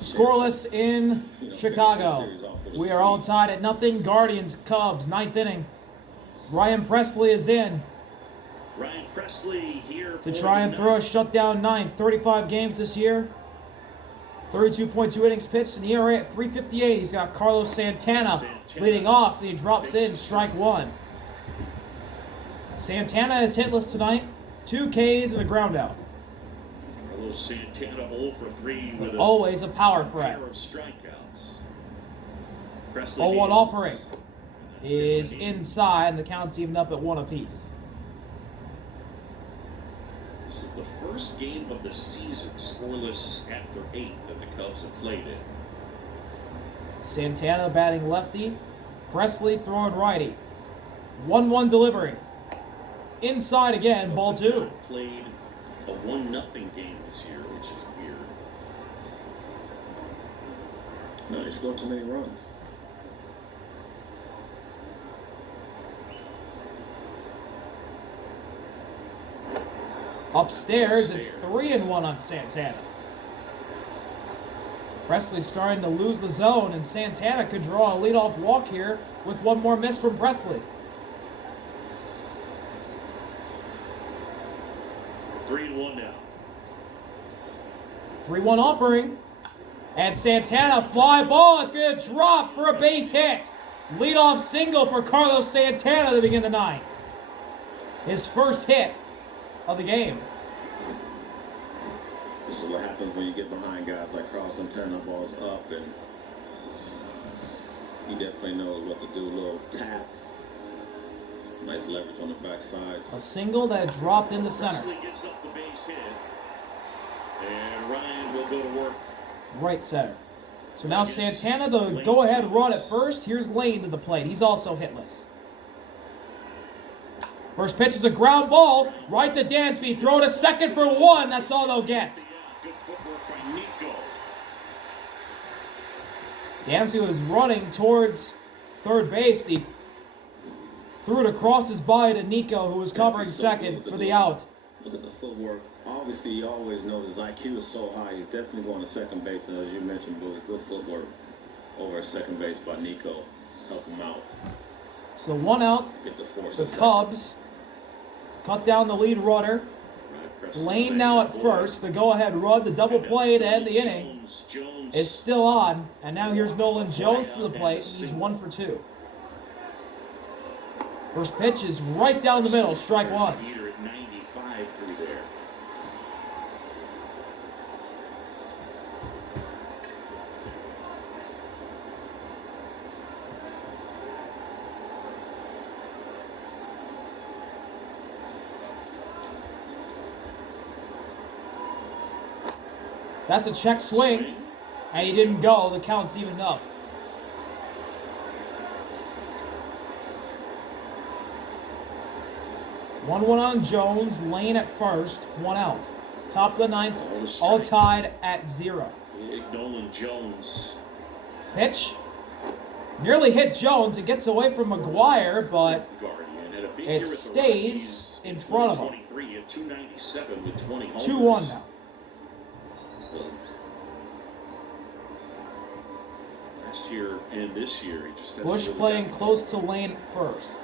Scoreless in Chicago. We are all tied at nothing. Guardians, Cubs, 9th inning. Ryan Presley is in. Ryan Presley here to try and throw a shutdown ninth. 35 games this year. 32.2 innings pitched, and ERA at 3.58. He's got Carlos Santana leading off, and he drops in strike one. Santana is hitless tonight. 2 Ks and a ground out. Carlos Santana 0 for 3 with always a power threat. 0-1 offering is inside, and the count's even up at 1 apiece. This is the first game of the season scoreless after 8 that the Cubs have played in. Santana batting lefty. Presley throwing righty. 1-1 delivery. Inside again, ball 2. Played a 1-0 game this year, which is weird. No, they scored too many runs. Upstairs, it's 3-1 on Santana. Presley's starting to lose the zone, and Santana could draw a leadoff walk here with one more miss from Presley. 3-1 now. 3-1 offering. And Santana, fly ball. It's going to drop for a base hit. Leadoff single for Carlos Santana to begin the 9th. His first hit of the game. This is what happens when you get behind guys like Carlos Santana. Ball's up, and he definitely knows what to do. A little tap. Nice leverage on the backside. A single that dropped into center. Presley gives up the base hit. And Ryan will go to work. Right center. So now Santana, the go-ahead run at first. Here's Lane to the plate. He's also hitless. First pitch is a ground ball. Right to Dansby. Throw to second for 1. That's all they'll get. Good footwork by Nico. Dansby was running towards third base. He threw it across his body to Nico, who was covering second for the out. Look at the footwork. Obviously, he always knows his IQ is so high. He's definitely going to second base. And as you mentioned, it was good footwork over at second base by Nico. Help him out. So 1 out. The Cubs cut down the lead runner. Lane now at first. The go-ahead run, the double play to end the inning is still on. And now here's Nolan Jones to the plate. He's 1 for 2. First pitch is right down the middle, strike 1. That's a check swing, and he didn't go. The count's evened up. One on Jones, Lane at first, 1 out. Top of the 9th, all tied at 0. Nolan Jones. Pitch. Nearly hit Jones. It gets away from McGuire, but it stays in front of him. 2-1 now. Last year and this year, he just Bush playing close to Lane at first,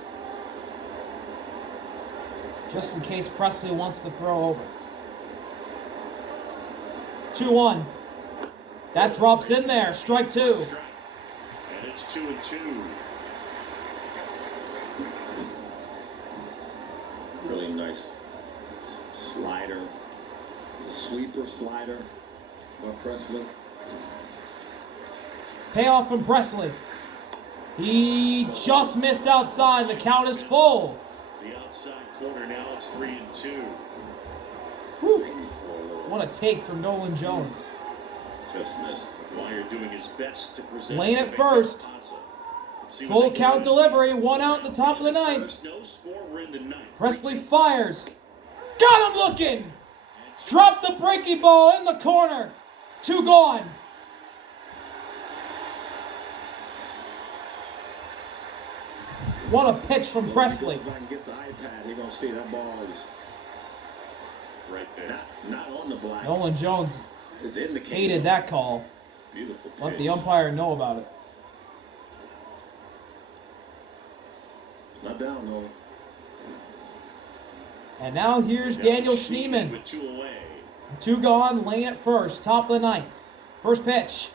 just in case Presley wants to throw over. 2-1. That drops in there. Strike 2. And it's 2-2. Really nice slider. A sweeper slider by Presley. Payoff from Presley. He just missed outside. The count is full. The outside corner now, it's 3-2. Whew. What a take from Nolan Jones. Just missed. Wire doing his best to present. Lane at first. Full count delivery. 1 out in the top of the 9th. No score, we're in the 9th. Presley fires. Got him looking. Dropped the breaking ball in the corner. 2 gone. What a pitch from Presley. If I can get the iPad, you're going to see that ball is right there. Not on the black. Nolan Jones is in the Hated that call. Beautiful pitch. Let the umpire know about it. Not down, no. And now here's Daniel Schneemann. With 2 away. 2 gone, Lane at first, top of the 9th. First pitch.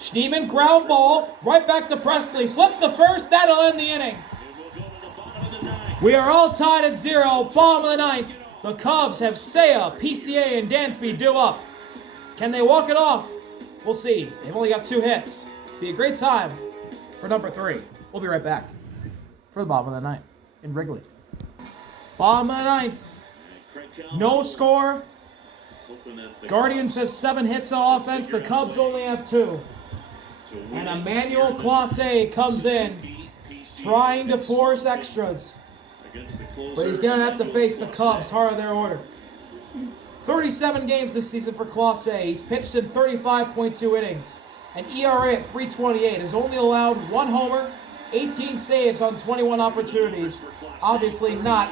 Schneemann, ground ball, right back to Presley. Flip the first, that'll end the inning. It will go to the bottom of the 9th. We are all tied at 0, bottom of the 9th. The Cubs have Seiya, PCA, and Dansby due up. Can they walk it off? We'll see. They've only got 2 hits. Be a great time for number 3. We'll be right back for the bottom of the 9th in Wrigley. Bottom of the 9th. No score. Guardians has 7 hits on offense. The Cubs only have 2. And Emmanuel Clase comes in, trying to force extras. But he's going to have to face the Cubs, heart of their order. 37 games this season for Clase. He's pitched in 35.2 innings. An ERA at 3.28. Has only allowed 1 homer, 18 saves on 21 opportunities. Obviously not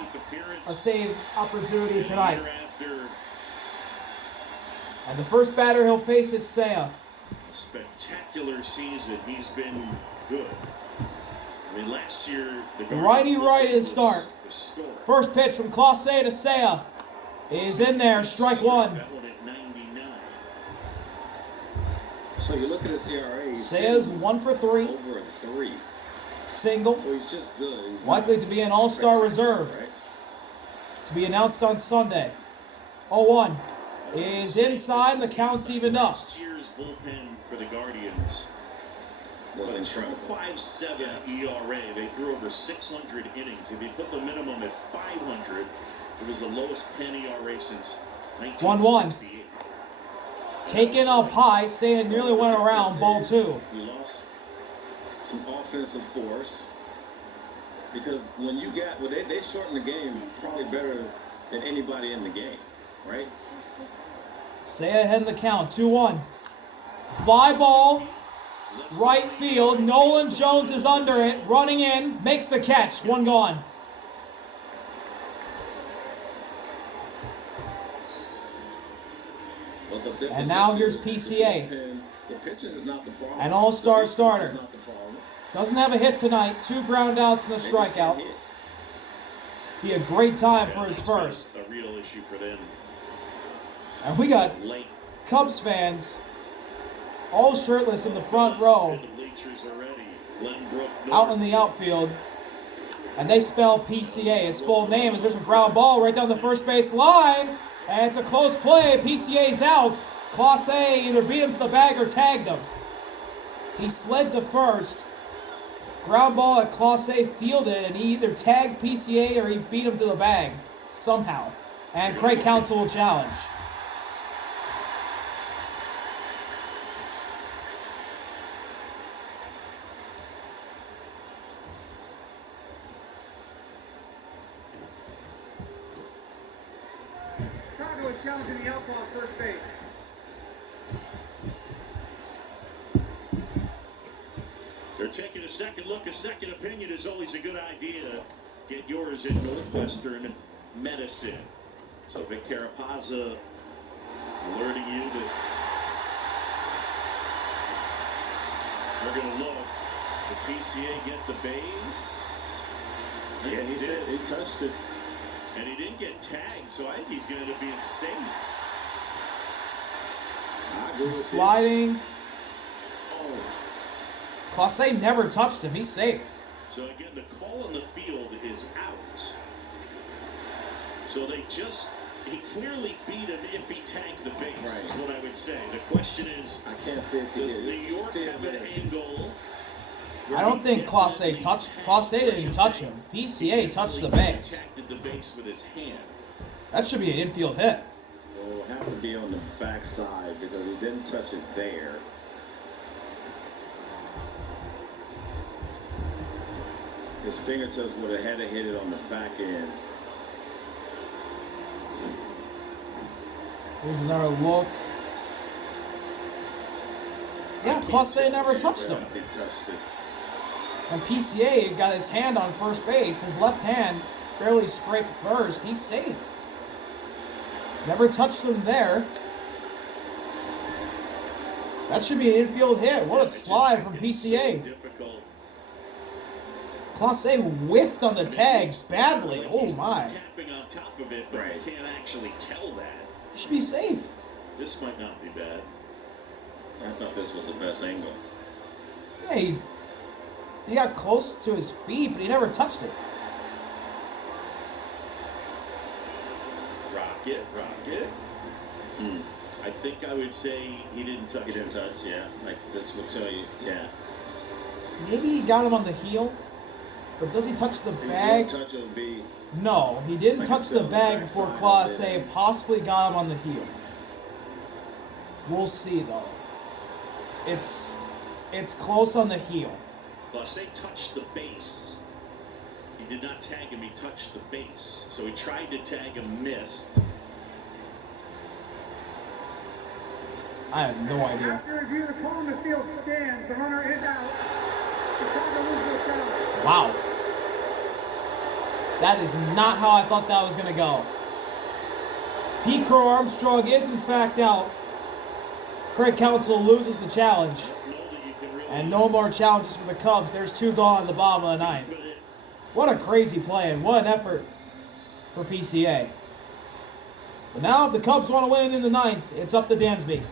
a save opportunity tonight. And the first batter he'll face is Seiya. Spectacular season. He's been good. I mean, last year the Righty to start. First pitch from Clase to Seiya is in there. Strike 1. That one at 99. So you look at his ERA. Seiya's 1 for 3. Over a 3. Single. So he's just good. He's Likely to be an all-star reserve. Right? To be announced on Sunday. 0-1 is inside. The count's evened up. Last year's bullpen for the Guardians Was was incredible. 5.7 ERA. They threw over 600 innings. If you put the minimum at 500, it was the lowest pen ERA since 1968. Taken up high. Seiya nearly went around. Ball 2. We lost some offensive force because when you got they shortened the game probably better than anybody in the game, right? Seiya ahead in the count. 2-1. Fly ball. Right field. Nolan Jones is under it. Running in. Makes the catch. 1 gone. But the difference And now is here's the PCA. The pitching is not the problem. An all-star The defense starter. is not the problem. Doesn't have a hit tonight. 2 ground outs and a They just can't strikeout. hit. Be a great time for his That's first. a real issue for them. And we got Late. Cubs fans all shirtless in the front row The bleachers are ready. Glenbrook out in the outfield. And they spell PCA. His full name is there's a ground ball right down the first base line. And it's a close play. PCA's out. Clase either beat him to the bag or tagged him. He slid to first. Ground ball at Clase fielded, and he either tagged PCA or he beat him to the bag somehow. And Craig Counsell will challenge. Chicago is challenging the outlaw at first base. They're taking a second look. A second opinion is always a good idea. Get yours in Northwestern Medicine. So Vic Carapazza alerting you that they're going to look. The PCA get the base. Yeah, he said he touched it. And he didn't get tagged, so I think he's going to be safe. I agree with you. Sliding. Oh. Clase never touched him. He's safe. So again, the call on the field is out. So he clearly beat him if he tagged the base, Right. is what I would say. The question is, I can't say if he does did. New York See it have an there. angle? I don't think Clase touched. Clase didn't touch him. PCA touched the base. Attacked the base with his hand. That should be an infield hit. Well, it'll have to be on the backside because he didn't touch it there. His fingertips would have had to hit it on the back end. Here's another look. Yeah, Clase never touched him. If he touched it. And PCA got his hand on first base. His left hand barely scraped first. He's safe. Never touched him there. That should be an infield hit. What a It's just slide from so PCA. difficult. Clase whiffed on the tag badly. Like Oh he's my. tapping on top of it, but Right. you can't actually tell that. He should be safe. This might not be bad. I thought this was the best angle. Yeah, he got close to his feet, but he never touched it. Rocket. I think I would say he didn't touch. He didn't touch, yeah. Like this would tell you, yeah. Maybe he got him on the heel, but does he touch the If he bag? didn't touch, it would be No, he didn't Like touch it's the still bag the before backside of Clase it. possibly got him on the heel. We'll see though. It's close on the heel. Clase touched the base. He did not tag him, he touched the base. So he tried to tag him, missed. I have no idea. After review, the call in the field stands. The runner is out. Chicago loses the challenge. Wow. That is not how I thought that was going to go. Pete Crow Armstrong is in fact out. Craig Counsell loses the challenge. And no more challenges for the Cubs. There's 2 gone in the bottom of the 9th. What a crazy play and what an effort for PCA. But now if the Cubs want to win in the 9th, it's up to Dansby.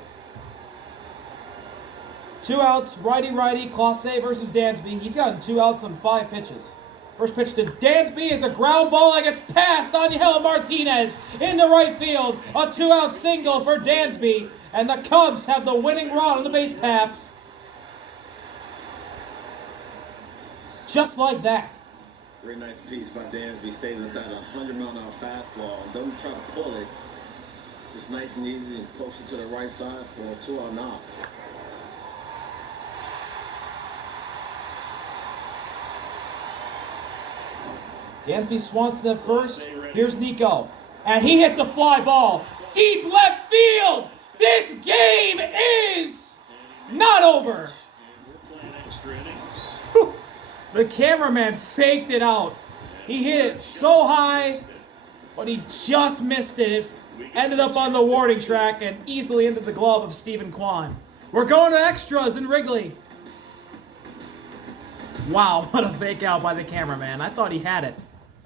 2 outs, righty, Clase versus Dansby. He's gotten 2 outs on 5 pitches. First pitch to Dansby is a ground ball that gets past Angel Martinez into right field. A 2-out single for Dansby. And the Cubs have the winning run on the base paths. Just like that. very nice piece by Dansby. Stays inside a 100-mile-an-hour fastball. And don't try to pull it. Just nice and easy and post it to the right side for a 2-out knock. Dansby Swanson at first. Here's Nico. And he hits a fly ball. Deep left field. This game is not over. The cameraman faked it out. He hit it so high, but he just missed it. It ended up on the warning track and easily into the glove of Stephen Kwan. We're going to extras in Wrigley. Wow, what a fake out by the cameraman. I thought he had it.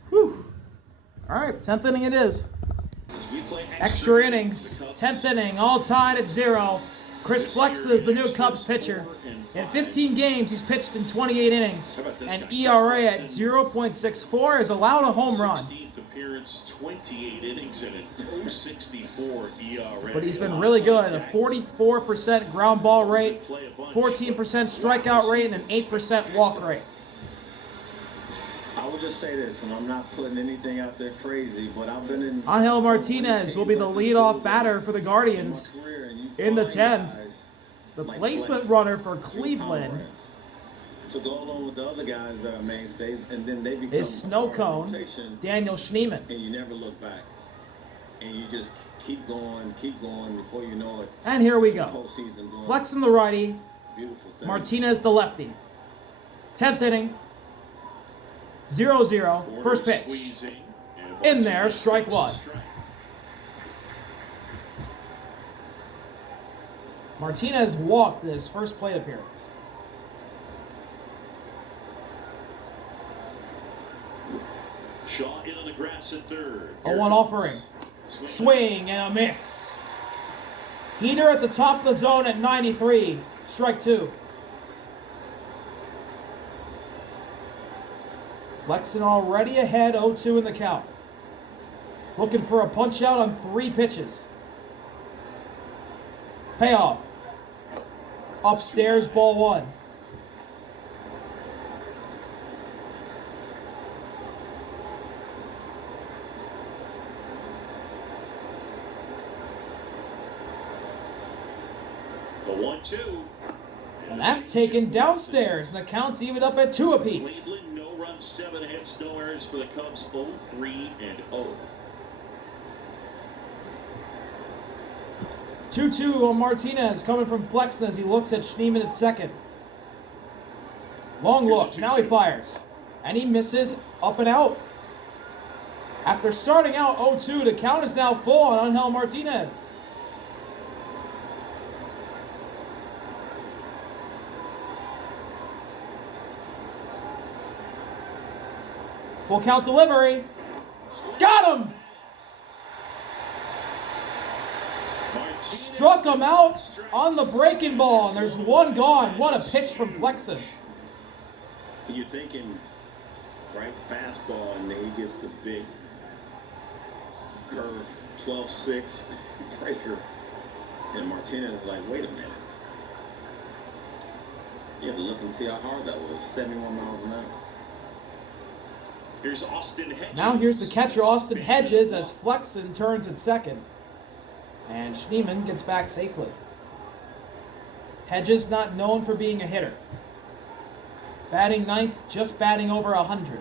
Whew. All right, 10th inning it is. Extra innings, 10th inning, all tied at 0. Chris Flexa is the new Cubs pitcher. In 15 games, he's pitched in 28 innings. And ERA at 0.64 has allowed a home run. Appearance, 28 innings and a 2.64 ERA. But he's been really good. A 44% ground ball rate, 14% strikeout rate, and an 8% walk rate. I will just say this, and I'm not putting anything out there crazy, but I've been in... Angel Martinez will be the leadoff batter for the Guardians in the 10th. The placement runner for Cleveland to go along with the other guys that are mainstays, and then they become is snow cone Daniel Schneemann. And you never look back. And you just keep going before you know it. And here we go. Flexing the righty, Beautiful thing. Martinez the lefty. 10th inning. 0-0. First pitch. In there, strike 1. Martinez walked in his first plate appearance. Shaw in on the grass at third. 0-1 offering. Swing and a miss. Heater at the top of the zone at 93. Strike 2. Flexing already ahead, 0-2 in the count. Looking for a punch out on 3 pitches. Payoff. Upstairs, ball 1. The 1-2. And that's taken downstairs, and the count's even up at 2 apiece. Cleveland, no runs, 7 hits, no errors for the Cubs, 0-3-0. 2-2 on Martinez coming from Flexen as he looks at Schneemann at second. Long look. Now he fires. And he misses up and out. After starting out 0-2, the count is now full on Angel Martinez. Full count delivery. Got him! Struck him out on the breaking ball, and there's one gone. What a pitch from Flexen. You're thinking right fastball, and then he gets the big curve 12-6 breaker. And Martinez is like, wait a minute. You have to look and see how hard that was. 71 miles an hour. Here's Austin Hedges. Now here's the catcher, Austin Hedges, as Flexen turns at second. And Schneemann gets back safely. Hedges not known for being a hitter. Batting ninth, just batting over 100.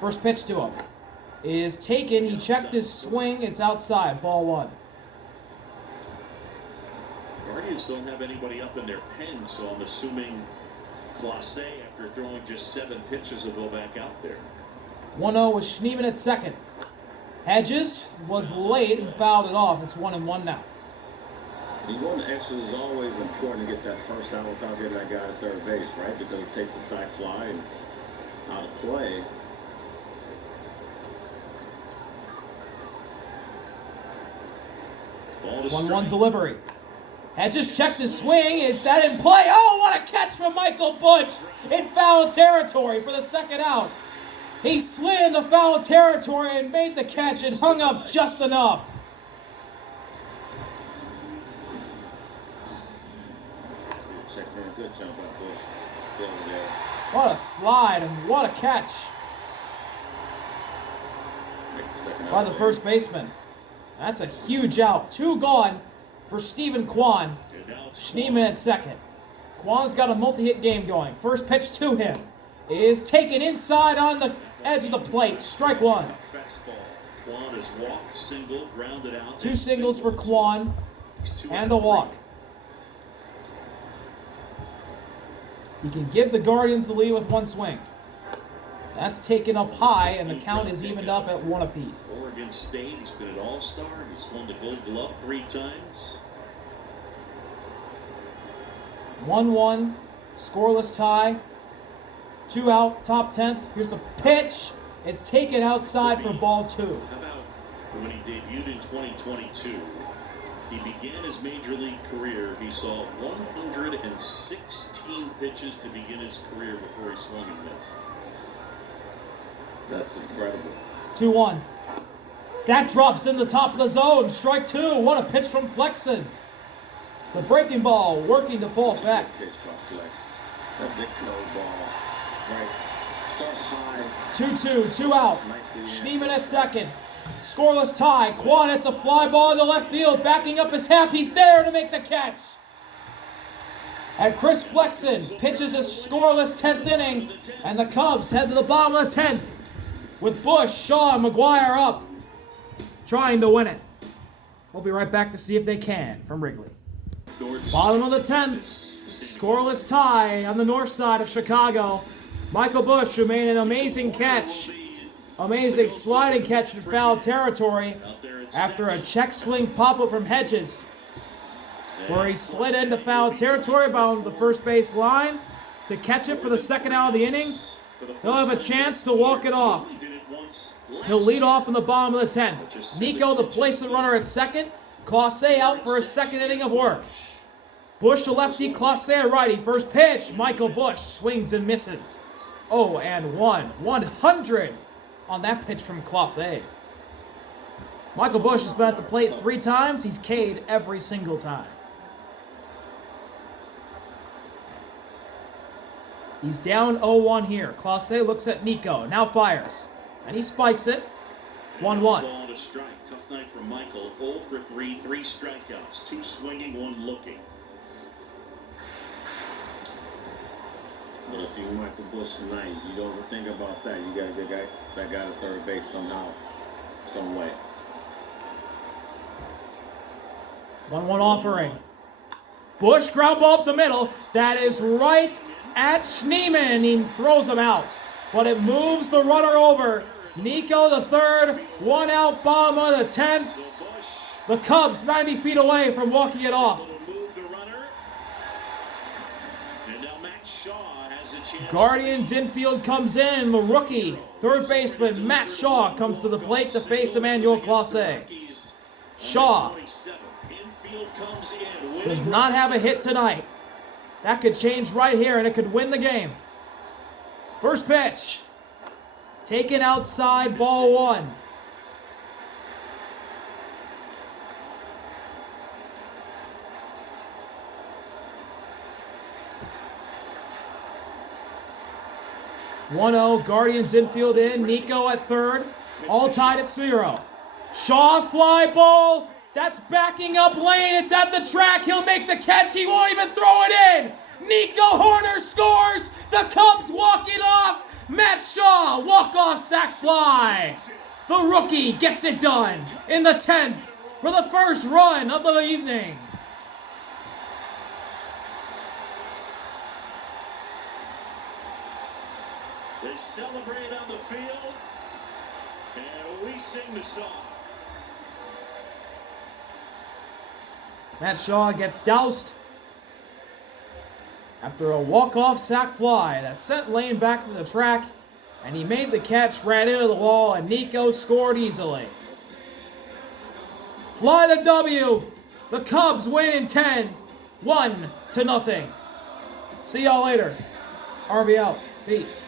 First pitch to him is taken. He checked his swing. It's outside. Ball one. Guardians don't have anybody up in their pen, so I'm assuming Clase, after throwing just 7 pitches, will go back out there. 1-0 with Schneemann at second. Hedges was late and fouled it off. It's 1-1 now. Going to extras is always important to get that first out without getting that guy at third base, right? Because it takes the sac fly and out of play. Ball to 1-1 strike. delivery. Hedges checked his swing. It's that in play. Oh, what a catch from Michael Busch in foul territory for the second out. He slid into foul territory and made the catch and hung up just enough. Checks in a good jump by Busch. Over there. What a slide and what a catch Make the second out by the there. first baseman. That's a huge out. 2 gone for Stephen Kwan. And now it's Schneemann at second. Kwan's got a multi-hit game going. First pitch to him is taken inside on the edge of the plate. Strike one. fastball. Kwan has walked, single, grounded out. 2 singles for Kwan and a walk. He can give the Guardians the lead with 1 swing. That's taken up high, and the count is evened up at 1 apiece. Oregon State, he's been an all-star. He's won the Gold Glove 3 times. 1-1, scoreless tie. 2 out, top 10th. Here's the pitch. It's taken outside for ball 2. How about when he debuted in 2022? He began his major league career. He saw 116 pitches to begin his career before he swung and missed. That's incredible. 2-1. That drops in the top of the zone. Strike 2. What a pitch from Flexen. The breaking ball working to full effect. Pitch by Flex. That big curveball. Right. Starts high. 2-2, 2 out. Schneemann at second. Scoreless tie. Kwan hits a fly ball into left field. Backing up his half. He's there to make the catch. And Chris Flexen pitches a scoreless 10th inning. And the Cubs head to the bottom of the 10th. With Busch, Shaw, and McGuire up. Trying to win it. We'll be right back to see if they can from Wrigley. Bottom of the 10th. Scoreless tie on the north side of Chicago. Michael Busch, who made an amazing catch. Amazing sliding catch in foul territory after a check swing pop-up from Hedges, where he slid into foul territory by the first base line to catch it for the second out of the inning. He'll have a chance to walk it off. He'll lead off in the bottom of the 10th. Nico, the placement runner at second. Clase out for a second inning of work. Busch a lefty, Clase a righty. First pitch, Michael Busch swings and misses. 0-1. 100 on that pitch from Clase. Michael Busch has been at the plate 3 times. He's K'd every single time. He's down 0-1 here. Clase looks at Nico. Now fires. And he spikes it. 1-1. Ball to strike. Tough night for Michael. 0 for 3, 3 strikeouts. 2 swinging, 1 looking. But if you're Michael Busch tonight, you don't think about that. You got to get that guy to third base somehow, some way. 1-1 offering. Busch ground ball up the middle. That is right at Schneemann. He throws him out. But it moves the runner over. Nico the third. 1 out, bottom of the 10th. The Cubs 90 feet away from walking it off. And now Matt Shaw has a chance. Guardians infield comes in. The rookie third baseman Matt Shaw comes to the plate to face Emmanuel Clase. Shaw does not have a hit tonight. That could change right here, and it could win the game. First pitch. Taken outside, ball one. (1-0), Guardians infield in, Nico at third, all tied at 0. Shaw fly ball, that's backing up Lane, it's at the track, he'll make the catch, he won't even throw it in! Nico Horner scores, the Cubs walk it off, Matt Shaw, walk-off sac fly. The rookie gets it done in the 10th for the first run of the evening. They celebrate on the field, and we sing the song. Matt Shaw gets doused after a walk-off sac fly that sent Lane back to the track, and he made the catch, ran into the wall, and Nico scored easily. Fly the W. The Cubs win in 10, 1-0. See y'all later. RB out. Peace.